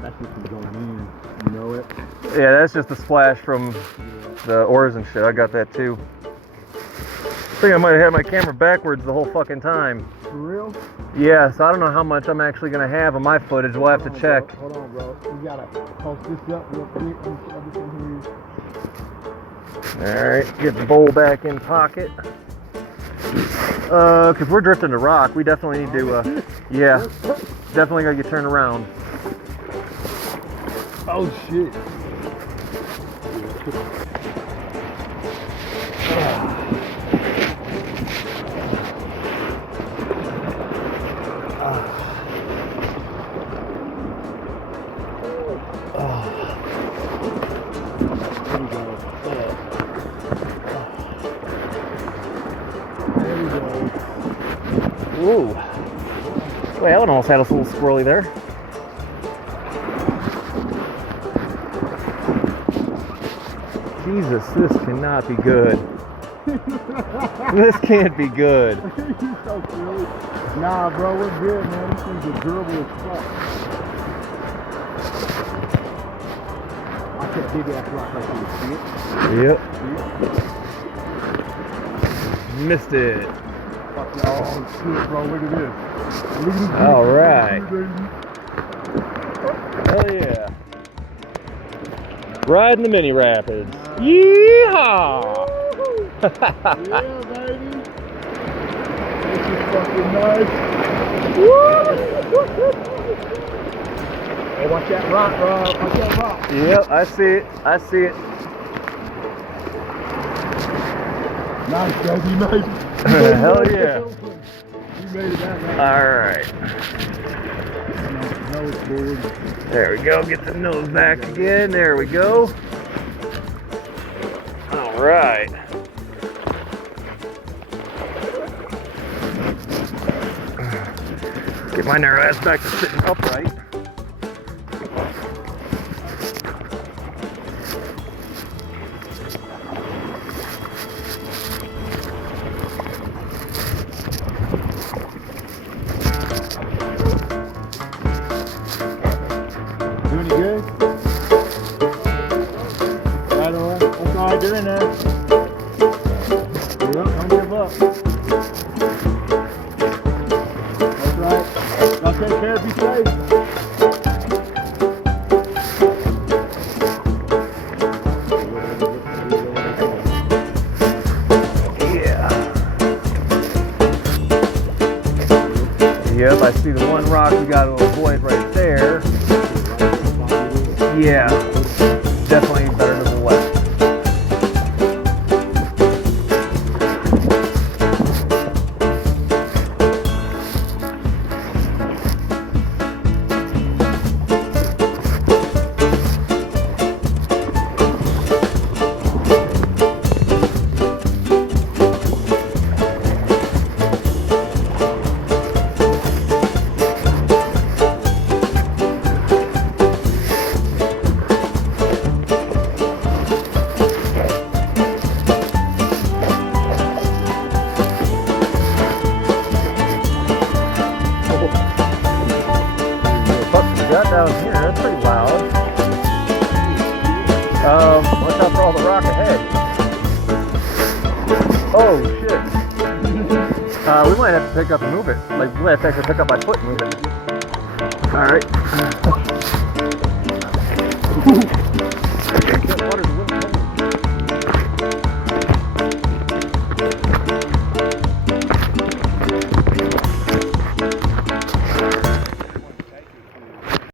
that's just from going in. You know it? Yeah, that's just the splash from the oars and shit. I got that too. I think I might have had my camera backwards the whole fucking time. For real? Yeah, so I don't know how much I'm actually going to have on my footage. We'll have to check. Bro. Hold on, bro. You gotta post this up real quick. Alright, get the bowl back in pocket. Because we're drifting to rock. We definitely need to, yeah. Definitely got to get turned around. Oh, shit. Ooh. Wait, that one almost had us a little squirrely there. Jesus, this cannot be good. This can't be good. You're so silly. Nah, bro, we're good, man. This thing's a durable as fuck. Watch that big ass rock right there. See it? Yep. Missed it. Fuck yeah. Oh, shit, bro. Look at this. Look at this. All right. Hell yeah. Riding the mini rapids. Yeehaw! Yeah, baby. This is fucking nice. Woo! Hey, watch that rock, bro. Watch that rock. Yep, I see it. I see it. Nice, baby. Nice. Hell yeah. You made it that nice. All right. Nose forward. There we go. Get the nose back again. There we go. All right. Get my narrow ass back to sitting upright. Doing it good? Right on. That's all right, doing that. Yep, don't give up. That's right. Y'all take care, be safe. Yeah. Yep, I see the one rock we got to avoid right there. Yeah, definitely better to the left. Down here, that's pretty loud. Watch out for all the rock ahead. Oh shit. We might have to pick up and move it. Like, we might have to actually pick up my foot and move it. Alright.